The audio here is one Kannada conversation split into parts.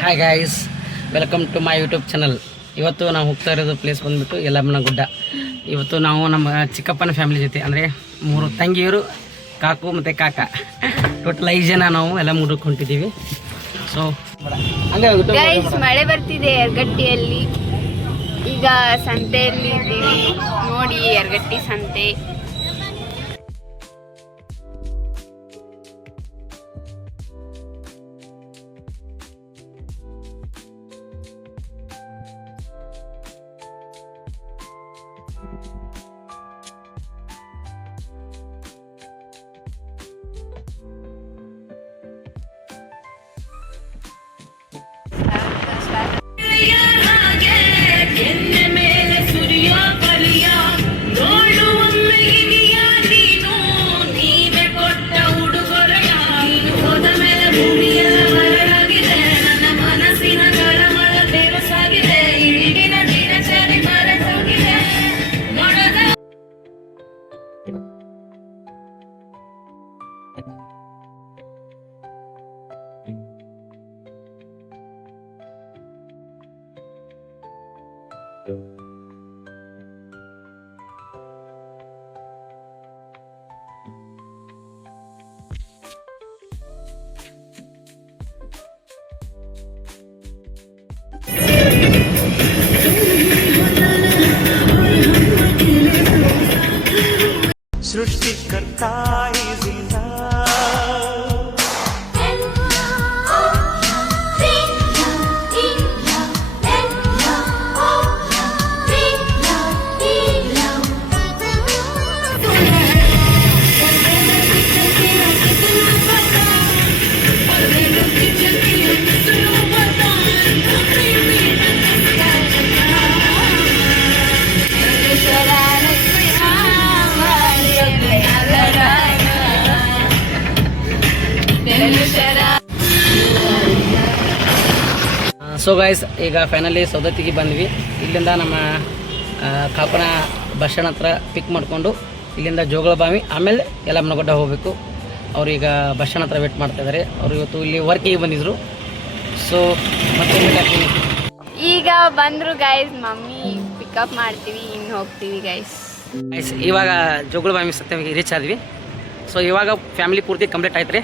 Hi guys, welcome to my YouTube channel. ಇವತ್ತು ನಾವು ಹೋಗ್ತಾ ಇರೋದು ಪ್ಲೇಸ್ ಬಂದುಬಿಟ್ಟು ಯಲ್ಲಮ್ಮನ ಗುಡ್ಡ. ಇವತ್ತು ನಾವು ನಮ್ಮ ಚಿಕ್ಕಪ್ಪನ ಫ್ಯಾಮಿಲಿ ಜೊತೆ ಅಂದರೆ 3 ತಂಗಿಯರು, ಕಾಕು ಮತ್ತು ಕಾಕ, ಟೋಟಲ್ 5 ಜನ ನಾವು ಯಲ್ಲಮ್ಮನ ಗುಡ್ಡಕ್ಕೆ ಹೊಂಟಿದ್ದೀವಿ. ಸೊ ಗೈಸ್, ಮಳೆ ಬರ್ತಿದೆ ಯರಗಟ್ಟಿಯಲ್ಲಿ. ಈಗ ಸಂತೆಯಲ್ಲಿ ಇದ್ದೀವಿ ನೋಡಿ, ಯರಗಟ್ಟಿ ಸಂತೆ. सृष्टिकर्ता ಸೊ ಗೈಸ್, ಈಗ ಫೈನಲಿ ಸೌದತ್ತಿಗೆ ಬಂದ್ವಿ. ಇಲ್ಲಿಂದ ನಮ್ಮ ಕಾಪನ ಬಸ್ ಸ್ಟ್ಯಾಂಡ್ ಹತ್ರ ಪಿಕ್ ಮಾಡಿಕೊಂಡು ಇಲ್ಲಿಂದ ಜೋಗಳಬಾವಿ, ಆಮೇಲೆ ಯಲ್ಲಮ್ಮನ ಗುಡ್ಡ ಹೋಗಬೇಕು. ಅವ್ರೀಗ ಬಸ್ ಸ್ಟ್ಯಾಂಡ್ ಹತ್ರ ವೇಟ್ ಮಾಡ್ತಾಯಿದ್ದಾರೆ. ಅವರು ಇವತ್ತು ಇಲ್ಲಿ ವರ್ಕಿಗೆ ಬಂದಿದ್ರು. ಸೊ ಮತ್ತೆ ಈಗ ಬಂದರು ಗೈಸ್. ಮಮ್ಮಿ ಪಿಕಪ್ ಮಾಡ್ತೀವಿ, ಇನ್ನು ಹೋಗ್ತೀವಿ ಗೈಸ್. ಇವಾಗ ಜೋಗಳಬಾವಿ ಸತ್ಯವಾಗಿ ರೀಚ್ ಆದ್ವಿ. ಸೊ ಇವಾಗ ಫ್ಯಾಮಿಲಿ ಪೂರ್ತಿ ಕಂಪ್ಲೀಟ್ ಆಯ್ತು ರೀ.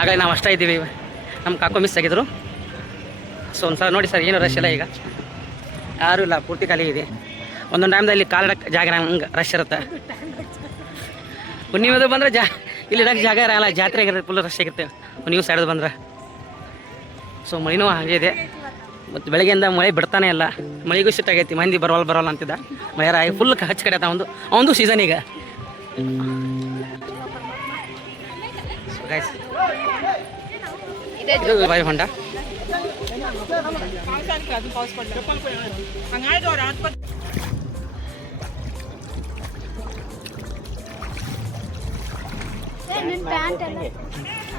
ಆಗಲೇ ನಾವು ಅಷ್ಟೇ ಇದ್ದೀವಿ. ನಮ್ಮ ಕಾಕೋ ಮಿಸ್ ಆಗಿದ್ರು. ಸೊ ಒಂದು ಸಲ ನೋಡಿ ಸರ್, ಏನು ರಶ್ ಇಲ್ಲ, ಈಗ ಯಾರೂ ಇಲ್ಲ, ಪೂರ್ತಿ ಖಾಲಿ ಇದೆ. ಒಂದೊಂದು ಟೈಮ್ದಲ್ಲಿ ಕಾಲಿಡಕ್ಕೆ ಜಾಗ ಹಂಗೆ ರಶ್ ಇರುತ್ತೆ. ನೀವು ಬಂದರೆ ಇಲ್ಲಿ ಇಡಕ್ಕೆ ಜಾಗ ಇರಲ್ಲ, ಜಾತ್ರೆ ಆಗಿರುತ್ತೆ, ಫುಲ್ ರಶ್ ಆಗಿರುತ್ತೆ ನೀವು ಸೈಡ್ ಬಂದ್ರೆ. ಸೊ ಮಳೆನೂ ಹಾಗೆ ಇದೆ. ಮತ್ತು ಬೆಳಗ್ಗೆಯಿಂದ ಮಳೆ ಬಿಡ್ತಾನೆ ಇಲ್ಲ. ಮಳೆಗೂ ಶಿಟ್ ಆಗೈತಿ, ಮಂದಿ ಬರೋಲ್ಲ ಅಂತಿದ್ದ. ಮಳೆ ಫುಲ್ ಹಚ್ಚ ಕಡೆ ಅವನದು ಸೀಸನ್ ಈಗ. ಸೊ ಗೈಸ್, ಇದು ಬಾಯಿ ಹೊಂಡ.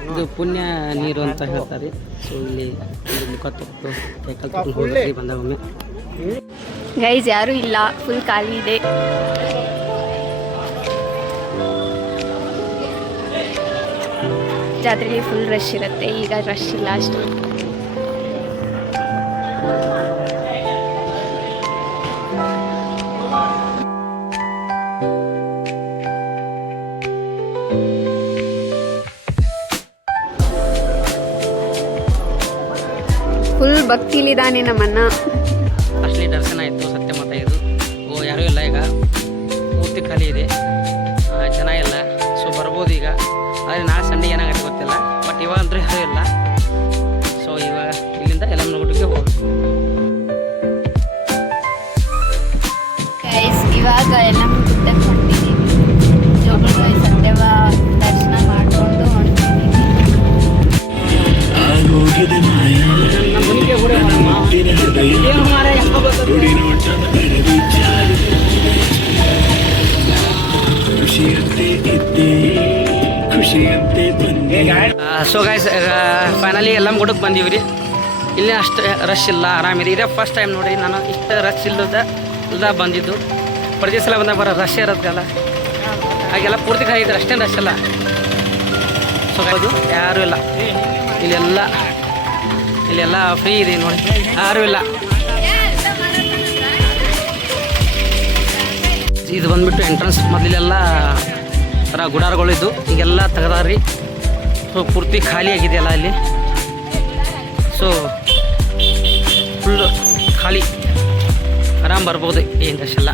ಇದು ಪುಣ್ಯ ನೀರು ಅಂತ ಹೇಳ್ತಾರೆ. ಸೊ ಇಲ್ಲಿ ಮುಖ ತೊಟ್ಟು ಕೈಕಲ್ ತಗೊಂಡು ಹೋಗಿ ಬಂದಾಗೊಮ್ಮೆ. ಗೈಸ್ ಯಾರೂ ಇಲ್ಲ, ಫುಲ್ ಖಾಲಿ ಇದೆ. ಜಾತ್ರೆಯಲ್ಲಿ ಫುಲ್ ರಶ್ ಇರುತ್ತೆ. ಈಗ ರಶ್ ಇಲ್ಲ ಅಷ್ಟು. ಫುಲ್ ಭಕ್ತಿಲಿದ್ದಾನೆ ನಮ್ಮನ್ನ. ಅಷ್ಟೇ ದರ್ಶನ ಆಯಿತು, ಸತ್ಯ ಮಾತ ಇದು. ಯಾರೂ ಇಲ್ಲ, ಈಗ ಪೂರ್ತಿ ಖಾಲಿ ಇದೆ, ಜನ ಇಲ್ಲ. ಸೊ ಬರ್ಬೋದು ಈಗ. ಆದರೆ ನಾಳೆ ಸಂಡೆ ಏನಾಗುತ್ತೆ ಗೊತ್ತಿಲ್ಲ, ಬಟ್ ಇವಾಗ ಅಂದರೆ ಯಾರೂ ಇಲ್ಲ. ಸೊ ಇವಾಗ ಇಲ್ಲಿಂದ ಯಲ್ಲಮ್ಮನ ಗುಡ್ಡಕ್ಕೆ ಹೋಗಬೇಕು. ಇವಾಗ ಯಲ್ಲಮ್ಮನ ಗುಡ್ಡಕ್ಕೆ ಹೊಂಟಿದ್ದೀವಿ. ಜೋಗಳಬಾವಿ ಸತ್ಯವ ದರ್ಶನ ಮಾಡಿಕೊಂಡು ಹೊಂಟಿದ್ದೀವಿ. ಸೊ ಗೈಸ್, ಫೈನಲಿ ಯಲ್ಲಮ್ಮನ ಗುಡ್ಡಕ್ಕೆ ಬಂದೀವಿ ರೀ. ಇಲ್ಲಿ ಅಷ್ಟು ರಶ್ ಇಲ್ಲ, ಆರಾಮಿದೆ. ಇದೇ ಫಸ್ಟ್ ಟೈಮ್ ನೋಡಿ ನಾನು ಇಷ್ಟು ರಶ್ ಇಲ್ಲದ ಬಂದಿದ್ದು. ಪ್ರತಿ ಸಲ ಬಂದಾಗ ಬರೋ ರಶ್ ಇರೋದಲ್ಲ, ಹಾಗೆಲ್ಲ ಪೂರ್ತಿ ಖಾಲಿ ಇದ್ರೆ ಅಷ್ಟೇನು ರಶ್ ಇಲ್ಲ. ಸೊ ಅದು ಯಾರೂ ಇಲ್ಲ ಇಲ್ಲೆಲ್ಲ ಇಲ್ಲೆಲ್ಲ ಫ್ರೀ ಇದೆ ನೋಡಿ, ಯಾರೂ ಇಲ್ಲ. ಇದು ಬಂದ್ಬಿಟ್ಟು ಎಂಟ್ರೆನ್ಸ್. ಮೊದಲೆಲ್ಲ ಥರ ಗುಡಾರಗಳಿದ್ದು ಈಗೆಲ್ಲ ತೆಗೆದಾರ್ರಿ. ಸೊ ಪೂರ್ತಿ ಖಾಲಿ ಆಗಿದೆಯಲ್ಲ ಇಲ್ಲಿ. ಸೊ ಫುಲ್ಲು ಖಾಲಿ, ಆರಾಮ್ ಬರ್ಬೋದು ಈ ಇಂಟ್ರೆಸ್ಟ್ ಎಲ್ಲ.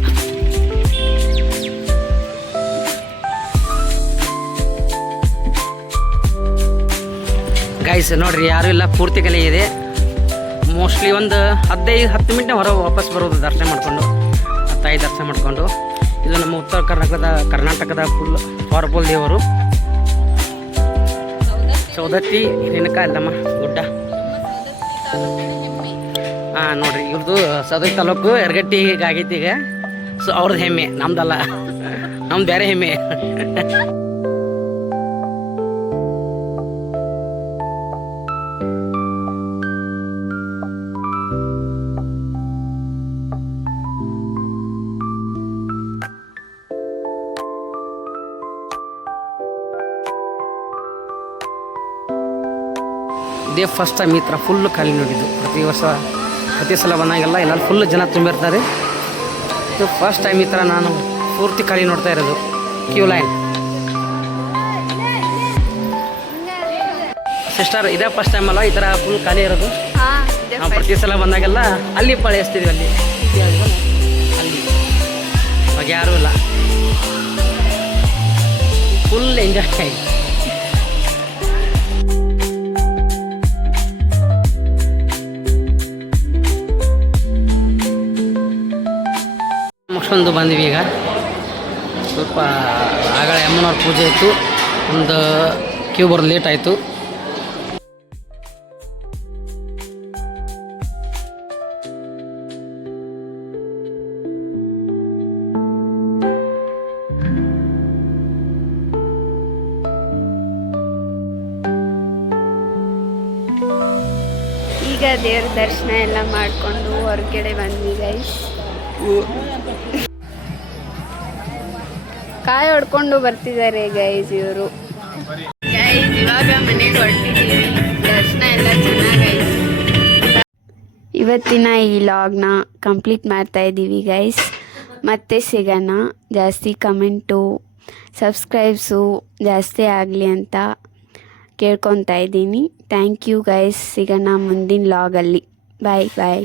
ಗೈಸ್ ನೋಡ್ರಿ, ಯಾರೂ ಇಲ್ಲ, ಪೂರ್ತಿ ಖಾಲಿ ಇದೆ. ಮೋಸ್ಟ್ಲಿ ಒಂದು 15-10 ಮಿನಿಟ್ ಹೊರಗೆ ವಾಪಸ್ ಬರೋದು ದರ್ಶನ ಮಾಡಿಕೊಂಡು, ತಾಯಿ ದರ್ಶನ ಮಾಡಿಕೊಂಡು. ಇದು ನಮ್ಮ ಉತ್ತರ ಕರ್ನಾಟಕದ ಫುಲ್ ಪವರ್ಫುಲ್ ದೇವರು ಸೌದತ್ತಿ ರೇಣುಕಾ ಎಲ್ಲಮ್ಮ ಗುಡ್ಡ. ಹಾಂ ನೋಡ್ರಿ, ಇವ್ರದ್ದು ಸೌದತ್ತಿ ತಾಲೂಕು ಯರಗಟ್ಟಿ ಆಗೈತಿ ಈಗ. ಸೊ ಅವ್ರದ್ದು ಹೆಮ್ಮೆ, ನಮ್ದಲ್ಲ, ನಮ್ದು ಬೇರೆ ಹೆಮ್ಮೆ. ಇದೇ ಫಸ್ಟ್ ಟೈಮ್ ಈ ಥರ ಫುಲ್ಲು ಖಾಲಿ ನೋಡಿದ್ದು. ಪ್ರತಿ ಸಲ ಬಂದಾಗೆಲ್ಲ ಎಲ್ಲರೂ ಫುಲ್ಲು ಜನ ತುಂಬಿರ್ತಾರೆ. ಇದು ಫಸ್ಟ್ ಟೈಮ್ ಈ ಥರ ನಾನು ಪೂರ್ತಿ ಖಾಲಿ ನೋಡ್ತಾ ಇರೋದು. Queue line. ಸಿಸ್ಟರ್, ಇದೇ ಫಸ್ಟ್ ಟೈಮ್ ಅಲ್ಲ ಈ ಥರ ಫುಲ್ ಖಾಲಿ ಇರೋದು? ನಾವು ಪ್ರತಿ ಸಲ ಬಂದಾಗೆಲ್ಲ ಅಲ್ಲಿ ಪಳೆಸ್ತೀವಿ, ಅಲ್ಲಿ ಇವಾಗ ಯಾರೂ ಇಲ್ಲ, ಫುಲ್ ಎಂಜಾಯ್ ಆಯ್ತು. ಮುಗಿಸ್ಕೊಂಡು ಬಂದ್ವಿ. ಈಗ ಸ್ವಲ್ಪ ಆಗಳ ಅಮ್ಮನವ್ರ ಪೂಜೆ ಇತ್ತು, ಒಂದು ಕ್ಯೂ ಬರೋದು ಲೇಟ್ ಆಯಿತು. ಈಗ ದೇವ್ರ ದರ್ಶನ ಎಲ್ಲ ಮಾಡಿಕೊಂಡು ಹೊರಗಡೆ ಬಂದ್ವಿ ಗೈಸ್. ಕಾಯಿ ಹೊಡ್ಕೊಂಡು ಬರ್ತಿದ್ದಾರೆ ಗೈಸ್ ಇವರು. ಗೈಸ್ ಇವಾಗ ಮನೆಗೆ ಹೊರಟಿದ್ದೀವಿ. ದರ್ಶನ ಎಲ್ಲ ಚೆನ್ನಾಗೈತೆ. ಇವತ್ತಿನ ಈ ಲಾಗ್ನ ಕಂಪ್ಲೀಟ್ ಮಾಡ್ತಾ ಇದ್ದೀವಿ ಗೈಸ್. ಮತ್ತೆ ಸಿಗೋಣ. ಜಾಸ್ತಿ ಕಮೆಂಟು ಸಬ್ಸ್ಕ್ರೈಬ್ಸು ಜಾಸ್ತಿ ಆಗಲಿ ಅಂತ ಕೇಳ್ಕೊತಾ ಇದ್ದೀನಿ. Thank you guys. ಸಿಗೋಣ ಮುಂದಿನ ಲಾಗಲ್ಲಿ. ಬಾಯ್ ಬಾಯ್.